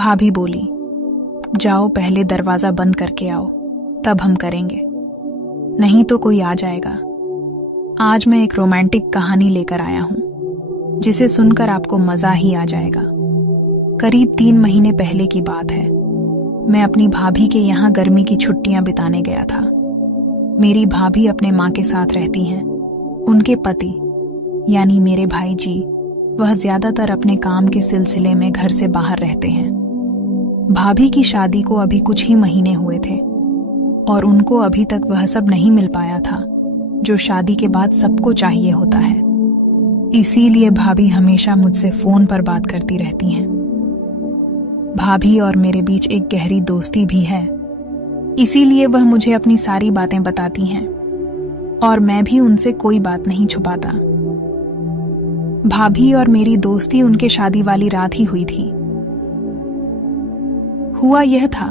भाभी बोली, जाओ पहले दरवाजा बंद करके आओ, तब हम करेंगे, नहीं तो कोई आ जाएगा। आज मैं एक रोमांटिक कहानी लेकर आया हूं, जिसे सुनकर आपको मजा ही आ जाएगा। करीब 3 महीने पहले की बात है। मैं अपनी भाभी के यहाँ गर्मी की छुट्टियां बिताने गया था। मेरी भाभी अपने माँ के साथ रहती हैं। उनके पति यानी मेरे भाई जी, वह ज्यादातर अपने काम के सिलसिले में घर से बाहर रहते हैं। भाभी की शादी को अभी कुछ ही महीने हुए थे और उनको अभी तक वह सब नहीं मिल पाया था जो शादी के बाद सबको चाहिए होता है। इसीलिए भाभी हमेशा मुझसे फोन पर बात करती रहती हैं। भाभी और मेरे बीच एक गहरी दोस्ती भी है, इसीलिए वह मुझे अपनी सारी बातें बताती हैं और मैं भी उनसे कोई बात नहीं छुपाता। भाभी और मेरी दोस्ती उनके शादी वाली रात ही हुई थी। हुआ यह था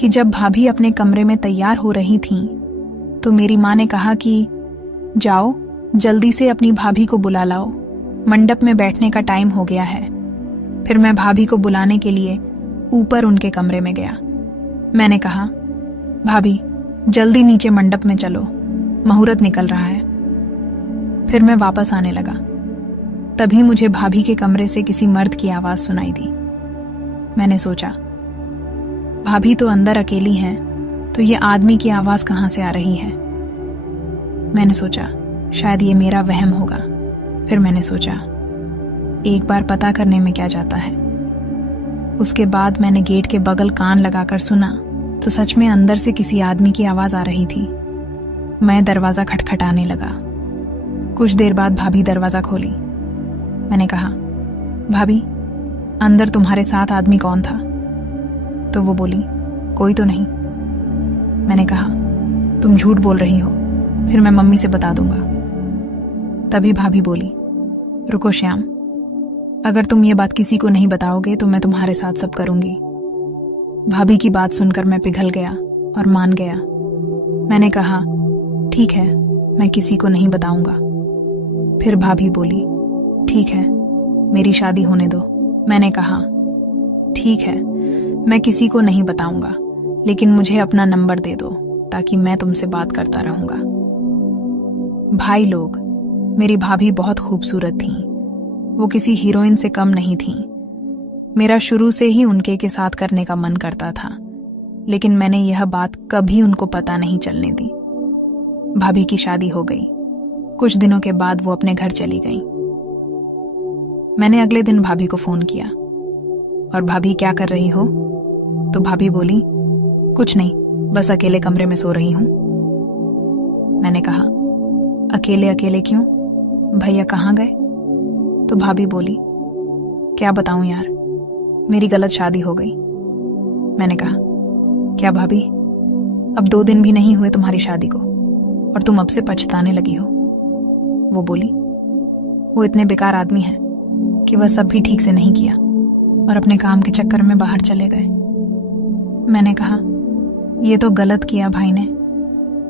कि जब भाभी अपने कमरे में तैयार हो रही थीं, तो मेरी माँ ने कहा कि जाओ जल्दी से अपनी भाभी को बुला लाओ, मंडप में बैठने का टाइम हो गया है। फिर मैं भाभी को बुलाने के लिए ऊपर उनके कमरे में गया। मैंने कहा, भाभी जल्दी नीचे मंडप में चलो, मुहूर्त निकल रहा है। फिर मैं वापस आने लगा। तभी मुझे भाभी के कमरे से किसी मर्द की आवाज सुनाई दी। मैंने सोचा, भाभी तो अंदर अकेली हैं, तो ये आदमी की आवाज कहां से आ रही है। मैंने सोचा शायद ये मेरा वहम होगा। फिर मैंने सोचा एक बार पता करने में क्या जाता है। उसके बाद मैंने गेट के बगल कान लगाकर सुना तो सच में अंदर से किसी आदमी की आवाज आ रही थी। मैं दरवाजा खटखटाने लगा। कुछ देर बाद भाभी दरवाजा खोली। मैंने कहा, भाभी अंदर तुम्हारे साथ आदमी कौन था? तो वो बोली, कोई तो नहीं। मैंने कहा, तुम झूठ बोल रही हो, फिर मैं मम्मी से बता दूंगा। तभी भाभी बोली, रुको श्याम, अगर तुम ये बात किसी को नहीं बताओगे तो मैं तुम्हारे साथ सब करूंगी। भाभी की बात सुनकर मैं पिघल गया और मान गया। मैंने कहा, ठीक है, मैं किसी को नहीं बताऊंगा। फिर भाभी बोली, ठीक है, मेरी शादी होने दो। मैंने कहा, ठीक है, मैं किसी को नहीं बताऊंगा, लेकिन मुझे अपना नंबर दे दो ताकि मैं तुमसे बात करता रहूंगा। भाई लोग, मेरी भाभी बहुत खूबसूरत थीं। वो किसी हीरोइन से कम नहीं थीं। मेरा शुरू से ही उनके के साथ करने का मन करता था, लेकिन मैंने यह बात कभी उनको पता नहीं चलने दी। भाभी की शादी हो गई। कुछ दिनों के बाद वो अपने घर चली गई। मैंने अगले दिन भाभी को फोन किया, और भाभी क्या कर रही हो? तो भाभी बोली, कुछ नहीं, बस अकेले कमरे में सो रही हूं। मैंने कहा, अकेले अकेले क्यों? भैया कहाँ गए? तो भाभी बोली, क्या बताऊं यार, मेरी गलत शादी हो गई। मैंने कहा, क्या भाभी, अब 2 दिन भी नहीं हुए तुम्हारी शादी को और तुम अब से पछताने लगी हो? वो बोली, वो इतने बेकार आदमी हैं कि वह सब भी ठीक से नहीं किया और अपने काम के चक्कर में बाहर चले गए। मैंने कहा, ये तो गलत किया भाई ने।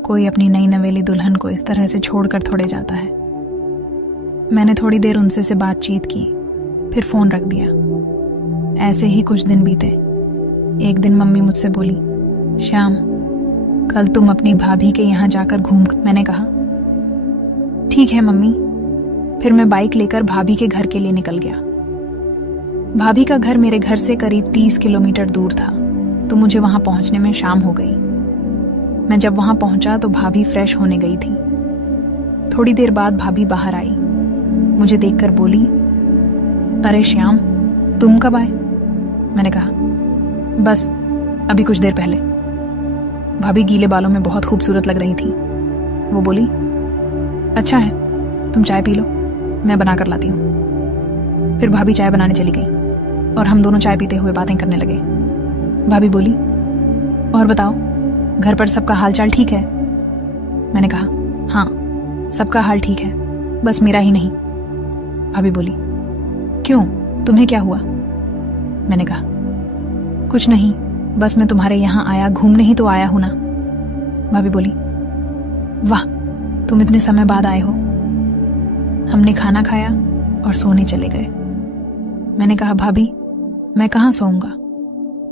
कोई अपनी नई नवेली दुल्हन को इस तरह से छोड़कर थोड़े जाता है। मैंने थोड़ी देर उनसे से बातचीत की, फिर फोन रख दिया। ऐसे ही कुछ दिन बीते। एक दिन मम्मी मुझसे बोली, श्याम, कल तुम अपनी भाभी के यहाँ जाकर घूम। मैंने कहा, ठीक है मम्मी। फिर मैं बाइक लेकर भाभी के घर के लिए निकल गया। भाभी का घर मेरे घर से करीब 30 किलोमीटर दूर था, तो मुझे वहां पहुंचने में शाम हो गई। मैं जब वहां पहुंचा तो भाभी फ्रेश होने गई थी। थोड़ी देर बाद भाभी बाहर आई, मुझे देखकर बोली, अरे श्याम, तुम कब आए? मैंने कहा, बस अभी कुछ देर पहले। भाभी गीले बालों में बहुत खूबसूरत लग रही थी। वो बोली, अच्छा है, तुम चाय पी लो, मैं बना कर लाती हूँ। फिर भाभी चाय बनाने चली गई और हम दोनों चाय पीते हुए बातें करने लगे। भाभी बोली, और बताओ, घर पर सबका हालचाल ठीक है? मैंने कहा, हाँ, सबका हाल ठीक है, बस मेरा ही नहीं। भाभी बोली, क्यों, तुम्हें क्या हुआ? मैंने कहा, कुछ नहीं, बस मैं तुम्हारे यहाँ आया घूमने ही तो आया हूं ना। भाभी बोली, वाह, तुम इतने समय बाद आए हो। हमने खाना खाया और सोने चले गए। मैंने कहा, भाभी मैं कहाँ सोऊंगा,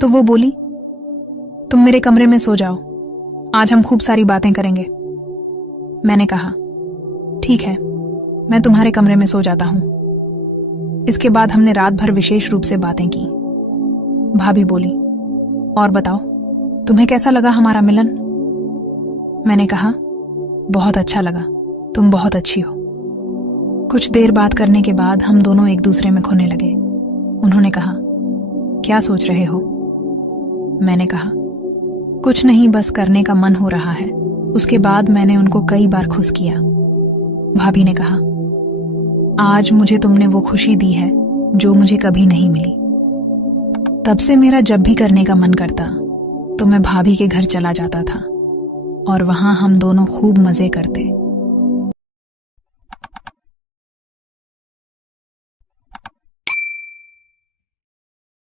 तो वो बोली, तुम मेरे कमरे में सो जाओ, आज हम खूब सारी बातें करेंगे। मैंने कहा, ठीक है, मैं तुम्हारे कमरे में सो जाता हूं। इसके बाद हमने रात भर विशेष रूप से बातें की। भाभी बोली, और बताओ, तुम्हें कैसा लगा हमारा मिलन? मैंने कहा, बहुत अच्छा लगा, तुम बहुत अच्छी हो। कुछ देर बात करने के बाद हम दोनों एक दूसरे में खोने लगे। उन्होंने कहा, क्या सोच रहे हो? मैंने कहा, कुछ नहीं, बस करने का मन हो रहा है। उसके बाद मैंने उनको कई बार खुश किया। भाभी ने कहा, आज मुझे तुमने वो खुशी दी है जो मुझे कभी नहीं मिली। तब से मेरा जब भी करने का मन करता तो मैं भाभी के घर चला जाता था और वहां हम दोनों खूब मजे करते।